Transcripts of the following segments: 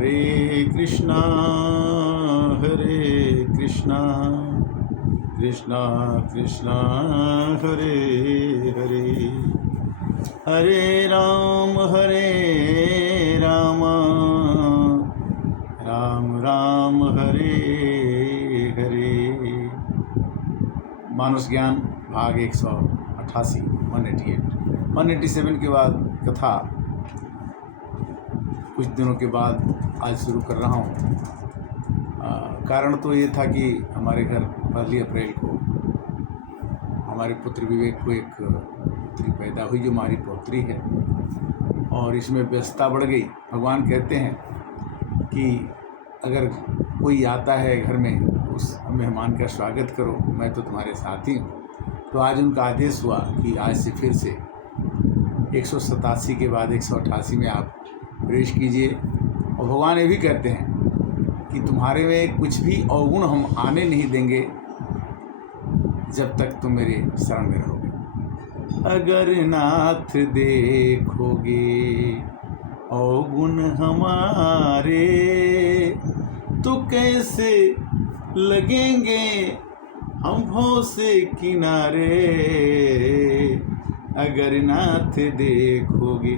हरे कृष्णा कृष्णा कृष्णा हरे हरे, हरे राम राम राम हरे हरे। मानस ज्ञान भाग 188 187 के बाद कथा कुछ दिनों के बाद आज शुरू कर रहा हूँ। कारण तो ये था कि हमारे घर 1 अप्रैल को हमारे पुत्र विवेक को एक पुत्री पैदा हुई जो हमारी पौत्री है, और इसमें व्यस्तता बढ़ गई। भगवान कहते हैं कि अगर कोई आता है घर में, उस मेहमान का स्वागत करो, मैं तो तुम्हारे साथ ही हूँ। तो आज उनका आदेश हुआ कि आज से फिर से 187 के बाद 188 में आप प्रवेश कीजिए। और भगवान ये भी कहते हैं कि तुम्हारे में कुछ भी अवगुण हम आने नहीं देंगे जब तक तुम मेरे शरण में रहोगे। अगर नाथ देखोगे अवगुण हमारे, तो कैसे लगेंगे हम भव से किनारे। अगर नाथ देखोगे,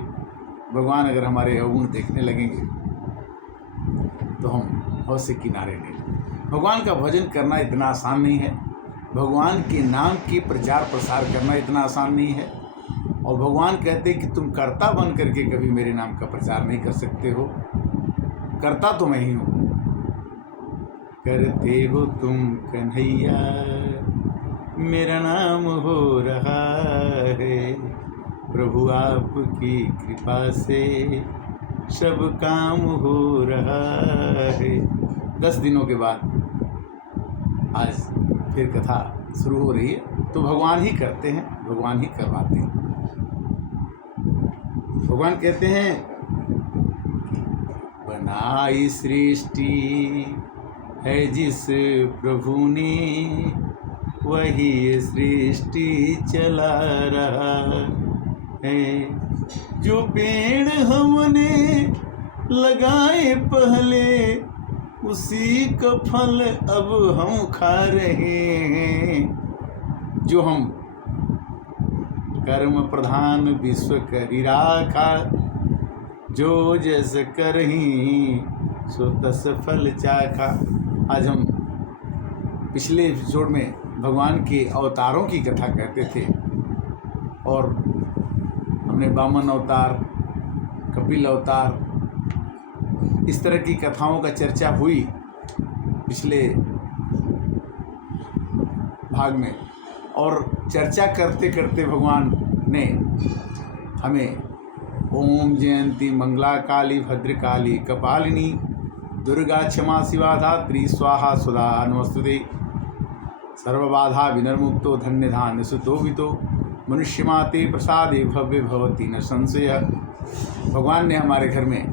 भगवान अगर हमारे अवगुण देखने लगेंगे तो हम भव से किनारे नहीं। भगवान का भजन करना इतना आसान नहीं है, भगवान के नाम की प्रचार प्रसार करना इतना आसान नहीं है। और भगवान कहते हैं कि तुम कर्ता बन करके कभी मेरे नाम का प्रचार नहीं कर सकते हो। कर्ता तो मैं ही हूँ। करते हो तुम कन्हैया, मेरा नाम हो रहा है। प्रभु आपकी कृपा से सब काम हो रहा है। 10 दिनों के बाद आज फिर कथा शुरू हो रही है। तो भगवान ही करते हैं, भगवान ही करवाते हैं। भगवान कहते हैं बनाई सृष्टि है जिस प्रभु ने, वही सृष्टि चला रहा है। जो पेड़ हमने लगाए पहले, उसी का फल अब हम खा रहे हैं। जो हम कर्म प्रधान विश्व करी राखा, जो जस करही सो तस फल चाखा। आज हम पिछले एपिसोड में भगवान के अवतारों की कथा कहते थे, और हमने वामन अवतार, कपिल अवतार, इस तरह की कथाओं का चर्चा हुई पिछले भाग में। और चर्चा करते करते भगवान ने हमें ओम जयंती मंगला काली भद्रकाली कपालिनी दुर्गा क्षमा शिवा धात्री स्वाहा सुधा नमस्तुते, सर्वबाधा विनर्मुक्तो धन्य धान्य सुतोवितो, मनुष्यमाते प्रसादे भव्य भवती न संशय। भगवान ने हमारे घर में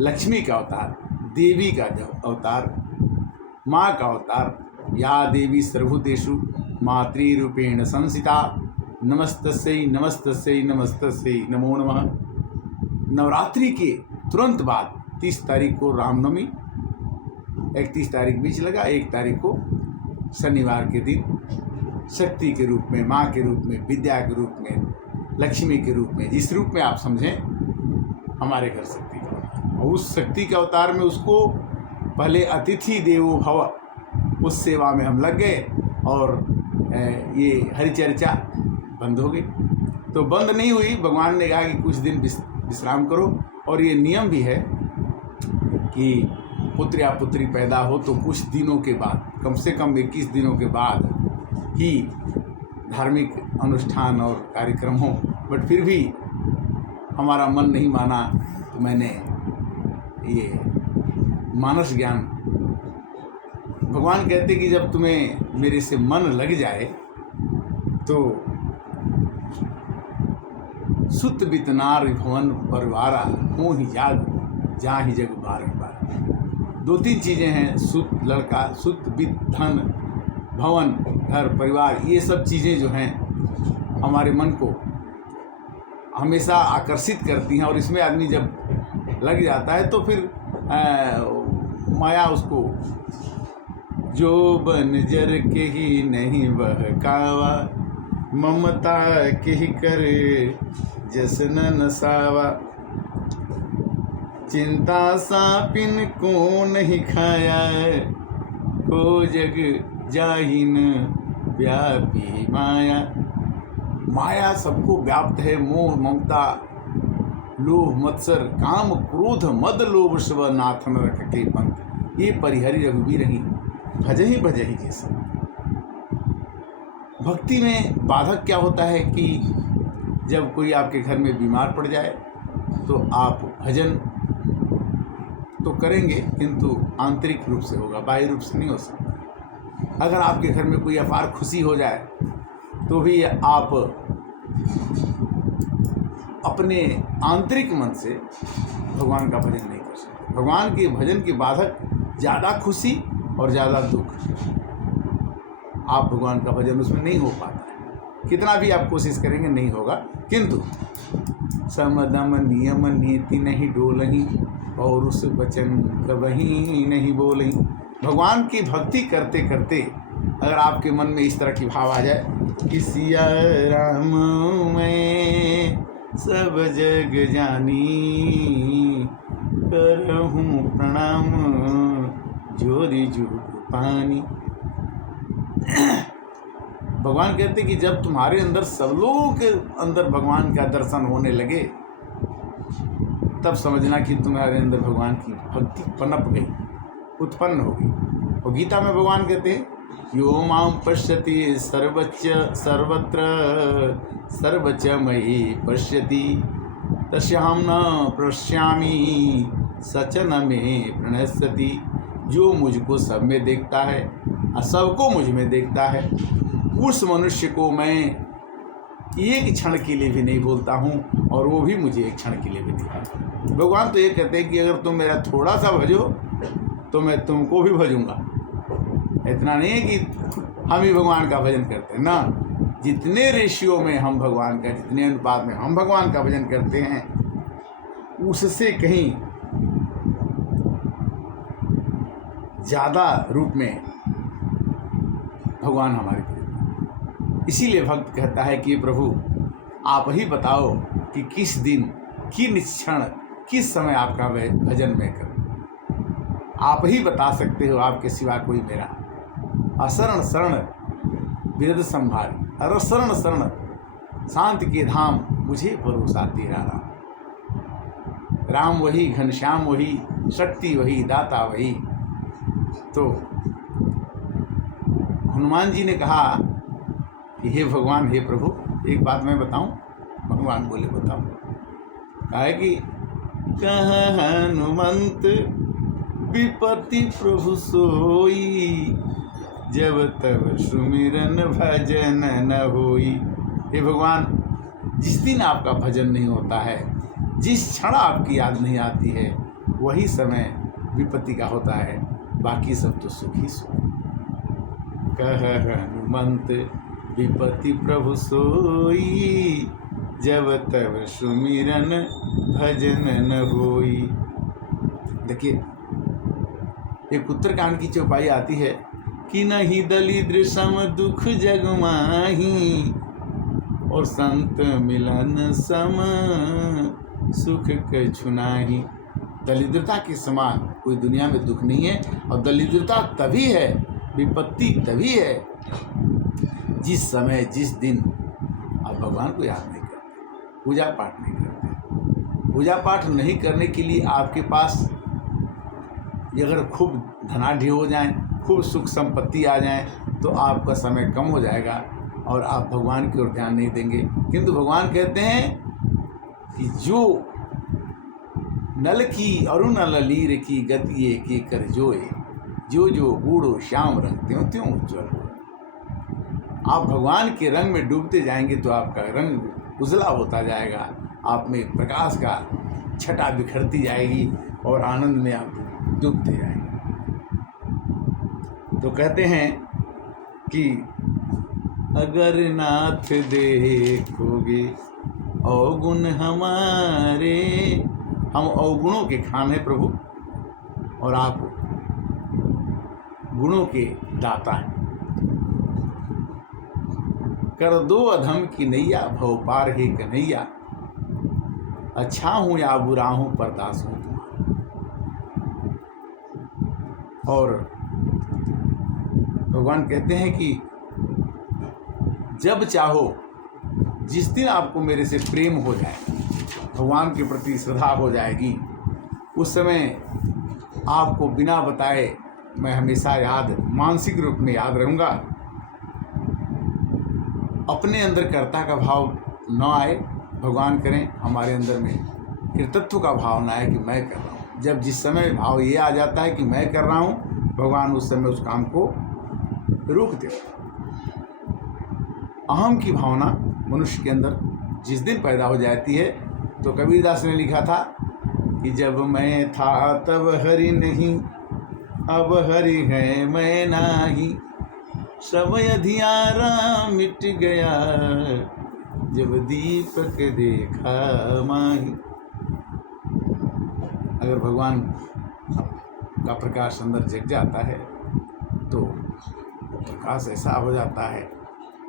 लक्ष्मी का अवतार, देवी का अवतार, माँ का अवतार, या देवी सर्वभूतेषु मातृरूपेण संसिता, नमस्तस्यै नमस्तस्यै नमस्तस्यै नमो नमः। नवरात्रि के तुरंत बाद 30 तारीख को रामनवमी, 31 तारीख बीच लगा, 1 तारीख को शनिवार के दिन शक्ति के रूप में, माँ के रूप में, विद्या के रूप में, लक्ष्मी के रूप में, जिस रूप में आप समझें, हमारे घर शक्ति का अवतार। और उस शक्ति के अवतार में उसको पहले अतिथि देवो भव, उस सेवा में हम लग गए, और ये हरिचर्चा बंद हो गई। तो बंद नहीं हुई, भगवान ने कहा कि कुछ दिन विश्राम करो। और ये नियम भी है कि पुत्र या पुत्री पैदा हो तो कुछ दिनों के बाद, कम से कम 21 दिनों के बाद ही धार्मिक अनुष्ठान और कार्यक्रम हो। बट फिर भी हमारा मन नहीं माना, तो मैंने ये मानस ज्ञान, भगवान कहते कि जब तुम्हें मेरे से मन लग जाए तो सुत बितनार भवन परिवारा, हो ही जाग जा ही जग बार बार। 2-3 चीज़ें हैं, सुत लड़का, सुत बित धन, भवन घर परिवार, ये सब चीज़ें जो हैं हमारे मन को हमेशा आकर्षित करती हैं। और इसमें आदमी जब लग जाता है तो फिर माया उसको जो बनजर के ही नहीं बहकावा, ममता के ही करे जसन नसावा, चिंता सापिन को नहीं खाया, को जग जाहिन व्यापी माया। माया सबको व्याप्त है, मोह ममता लोभ मत्सर काम क्रोध मद लोभ स्व नाथन रख के पंथ, ये परिहरि रघुबीर ही भजही जैसा। भक्ति में बाधक क्या होता है कि जब कोई आपके घर में बीमार पड़ जाए तो आप भजन तो करेंगे किंतु आंतरिक रूप से होगा, बाह्य रूप से नहीं हो सकता। अगर आपके घर में कोई अपार खुशी हो जाए तो भी आप अपने आंतरिक मन से भगवान का भजन नहीं कर सकते। भगवान के भजन की बाधक ज़्यादा खुशी और ज़्यादा दुख, आप भगवान का भजन उसमें नहीं हो पाता है। कितना भी आप कोशिश करेंगे नहीं होगा। किंतु समदम नियम नीति नहीं डोलही, और उस वचन कबही नहीं बोलही। भगवान की भक्ति करते करते अगर आपके मन में इस तरह की भाव आ जाए कि सिया राम मैं सब जग जानी, करहूँ प्रणाम जोरी जुग पानी। भगवान कहते कि जब तुम्हारे अंदर सब लोगों के अंदर भगवान का दर्शन होने लगे तब समझना कि तुम्हारे अंदर भगवान की भक्ति पनप गई, उत्पन्न हो गई। और गीता में भगवान कहते हैं यो मां पश्यति सर्वत्र सर्वच मयि पश्यति, तस्याहं न पश्यामि सच न मे प्रणश्यति। जो मुझको सब में देखता है और सबको मुझ में देखता है, उस मनुष्य को मैं एक क्षण के लिए भी नहीं बोलता हूँ और वो भी मुझे एक क्षण के लिए भी नहीं बोलता। भगवान तो ये कहते हैं कि अगर तुम मेरा थोड़ा सा भजो तो मैं तुमको भी भजूंगा। इतना नहीं है कि हम ही भगवान का भजन करते हैं ना, जितने रेशियो में हम भगवान का, जितने अनुपात में हम भगवान का भजन करते हैं उससे कहीं ज़्यादा रूप में भगवान हमारे प्रिय। इसीलिए भक्त कहता है कि प्रभु आप ही बताओ कि किस दिन किन क्षण किस समय आपका भजन मैं करूं। आप ही बता सकते हो, आपके सिवा कोई मेरा असरण शरण विरद संभारी, अरसरण शरण शांति के धाम, मुझे भरोसा तेरा राम। राम वही, घनश्याम वही, शक्ति वही, दाता वही। तो हनुमान जी ने कहा कि हे भगवान, हे प्रभु, एक बात मैं बताऊं। भगवान बोले बताओ। कहा है कि कह हनुमंत विपत्ति प्रभु सोई, जब तब सुमिरन भजन न होई। हे भगवान, जिस दिन आपका भजन नहीं होता है, जिस क्षण आपकी याद नहीं आती है, वही समय विपत्ति का होता है, बाकी सब तो सुखी सुख। कह हनुमंत विपत्ति प्रभु सोई, जब तब सुमिरन भजन न होई। देखिए, एक उत्तरकांड की चौपाई आती है कि नहीं दलिद्र सम दुख जग माही, और संत मिलन सम सुख कछु नाही। दरिद्रता के समान कोई दुनिया में दुख नहीं है। और दरिद्रता तभी है, विपत्ति तभी है, जिस समय जिस दिन आप भगवान को याद नहीं करते, पूजा पाठ नहीं करते। पूजा पाठ नहीं करने के लिए आपके पास अगर खूब धनाढ़ हो जाएं, खूब सुख संपत्ति आ जाए तो आपका समय कम हो जाएगा और आप भगवान की ओर ध्यान नहीं देंगे। किंतु भगवान कहते हैं कि जो नल की अरुण ललीर की गति के कर जोए, जो जो बूढ़ो श्याम रंग त्यों त्यों उज्ज्वल हो। आप भगवान के रंग में डूबते जाएंगे तो आपका रंग उजला होता जाएगा, आप में प्रकाश का छटा बिखरती जाएगी और आनंद में आप डूबते जाएंगे। तो कहते हैं कि अगर नाथ देखोगे अवगुण हमारे, हम अवगुणों के खान हैं प्रभु, और आप गुणों के दाता हैं। कर दो अधम की नैया, भव पार हे कन्हैया। अच्छा हूँ या बुरा हूँ, परदास हूँ तुम्हारा। और भगवान कहते हैं कि जब चाहो, जिस दिन आपको मेरे से प्रेम हो जाए, भगवान के प्रति श्रद्धा हो जाएगी, उस समय आपको बिना बताए मैं हमेशा याद, मानसिक रूप में याद रहूँगा। अपने अंदर कर्ता का भाव न आए, भगवान करें हमारे अंदर में कृतत्व का भाव न आए कि मैं कर रहा हूँ। जब जिस समय भाव ये आ जाता है कि मैं कर रहा हूँ, भगवान उस समय उस काम को रोक देता। अहम की भावना मनुष्य के अंदर जिस दिन पैदा हो जाती है, तो कबीरदास ने लिखा था कि जब मैं था तब हरि नहीं, अब हरि है मैं नाही। सब अधियारा मिट गया, जब दीपक देखा माही। अगर भगवान का प्रकाश अंदर जग जाता है तो वो प्रकाश ऐसा हो जाता है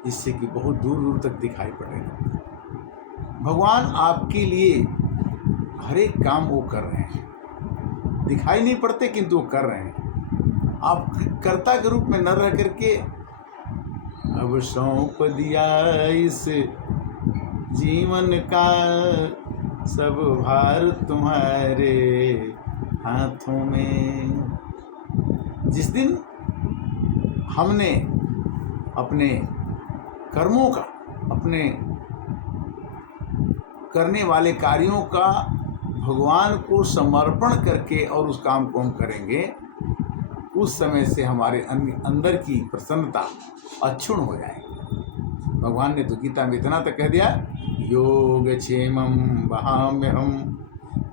जिससे कि बहुत दूर दूर तक दिखाई पड़ेगा। भगवान आपके लिए हर एक काम वो कर रहे हैं, दिखाई नहीं पड़ते किंतु वो कर रहे हैं। आप कर्ता के रूप में न रह करके अब सौंप दिया इस जीवन का, सब भार तुम्हारे हाथों में। जिस दिन हमने अपने कर्मों का, अपने करने वाले कार्यों का भगवान को समर्पण करके और उस काम को हम करेंगे, उस समय से हमारे अंदर की प्रसन्नता अक्षुण हो जाएगी। भगवान ने तो गीता में इतना तक कह दिया, योग क्षेमम वहाम्यहम्।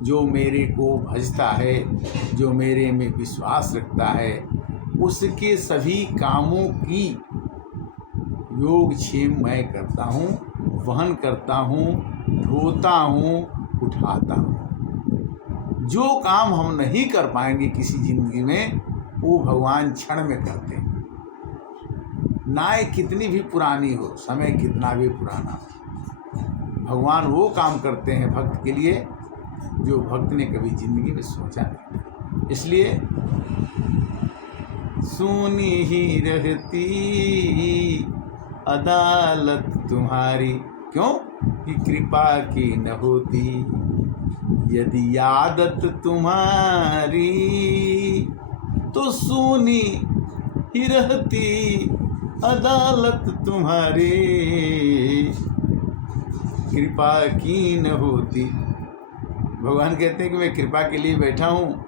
जो मेरे को भजता है, जो मेरे में विश्वास रखता है, उसके सभी कामों की योगक्षेम मैं करता हूँ, वहन करता हूँ, ढोता हूँ, उठाता हूँ। जो काम हम नहीं कर पाएंगे किसी जिंदगी में, वो भगवान क्षण में करते हैं। नाय कितनी भी पुरानी हो, समय कितना भी पुराना हो, भगवान वो काम करते हैं भक्त के लिए जो भक्त ने कभी जिंदगी में सोचा नहीं। इसलिए सुनी ही रहती अदालत तुम्हारी, क्यों कि कृपा की न होती यदि आदत तुम्हारी। तो सुनी ही रहती अदालत तुम्हारी, कृपा की न होती। भगवान कहते हैं कि मैं कृपा के लिए बैठा हूँ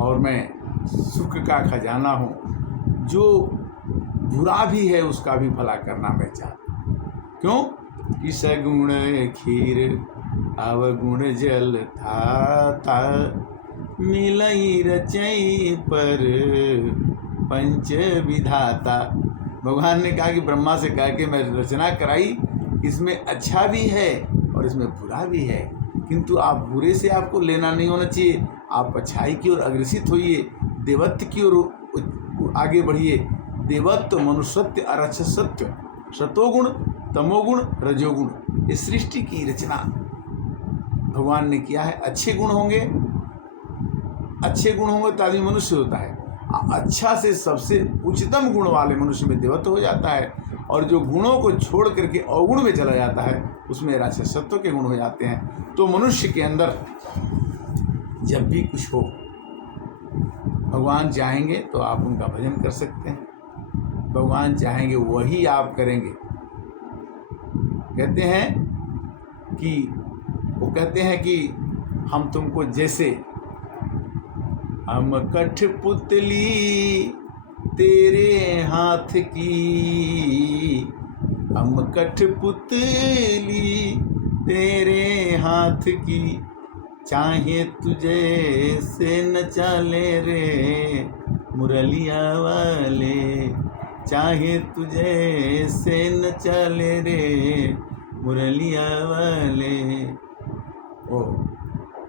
और मैं सुख का खजाना हूँ। जो बुरा भी है उसका भी भला करना मैं चाहता हूँ। क्यों कि सगुण खीर अवगुण जल था, मिलई रचई पर पंच विधाता। भगवान ने कहा कि ब्रह्मा से कहा कि मैं रचना कराई, इसमें अच्छा भी है और इसमें बुरा भी है, किंतु आप बुरे से आपको लेना नहीं होना चाहिए। आप अच्छाई की ओर अग्रसित होइए, देवत्व की ओर आगे बढ़िए। देवत्व, मनुष्यत्व, अरक्षसत्व, सतोगुण, तमोगुण, रजोगुण, इस सृष्टि की रचना भगवान ने किया है। अच्छे गुण होंगे तो आदमी मनुष्य होता है। अच्छा से सबसे उच्चतम गुण वाले मनुष्य में देवत्व हो जाता है, और जो गुणों को छोड़ करके अवगुण में चला जाता है उसमें राक्षसत्व के गुण हो जाते हैं। तो मनुष्य के अंदर जब भी कुछ हो, भगवान चाहेंगे तो आप उनका भजन कर सकते हैं, भगवान चाहेंगे वही आप करेंगे। कहते हैं कि हम तुमको जैसे, हम कठपुतली तेरे हाथ की, हम कठपुतली तेरे हाथ की, चाहे तुझे से नचा ले रे मुरलिया वाले, चाहे तुझे से नचा ले रे मुरलिया वाले। ओ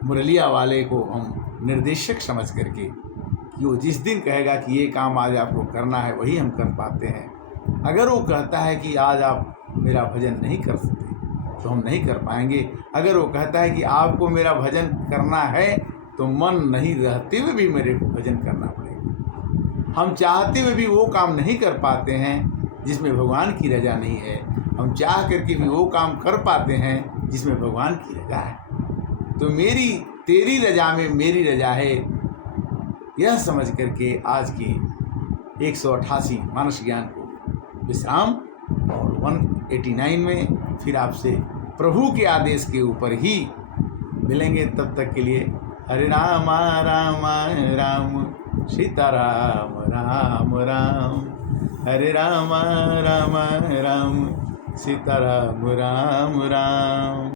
मुरलिया वाले को हम निर्देशक समझ करके कि वो जिस दिन कहेगा कि ये काम आज आपको करना है वही हम कर पाते हैं। अगर वो कहता है कि आज आप मेरा भजन नहीं कर सकते तो हम नहीं कर पाएंगे। अगर वो कहता है कि आपको मेरा भजन करना है तो मन नहीं रहते हुए भी मेरे को भजन करना पड़ेगा। हम चाहते हुए भी वो काम नहीं कर पाते हैं जिसमें भगवान की रजा नहीं है। हम चाह करके भी वो काम कर पाते हैं जिसमें भगवान की रजा है। तो मेरी तेरी रजा में मेरी रजा है, यह समझ करके आज की 188 मानस ज्ञान को विश्राम और 189 में फिर आपसे प्रभु के आदेश के ऊपर ही मिलेंगे। तब तक के लिए हरे राम राम राम सीता राम राम राम, हरे राम राम राम सीता राम राम राम।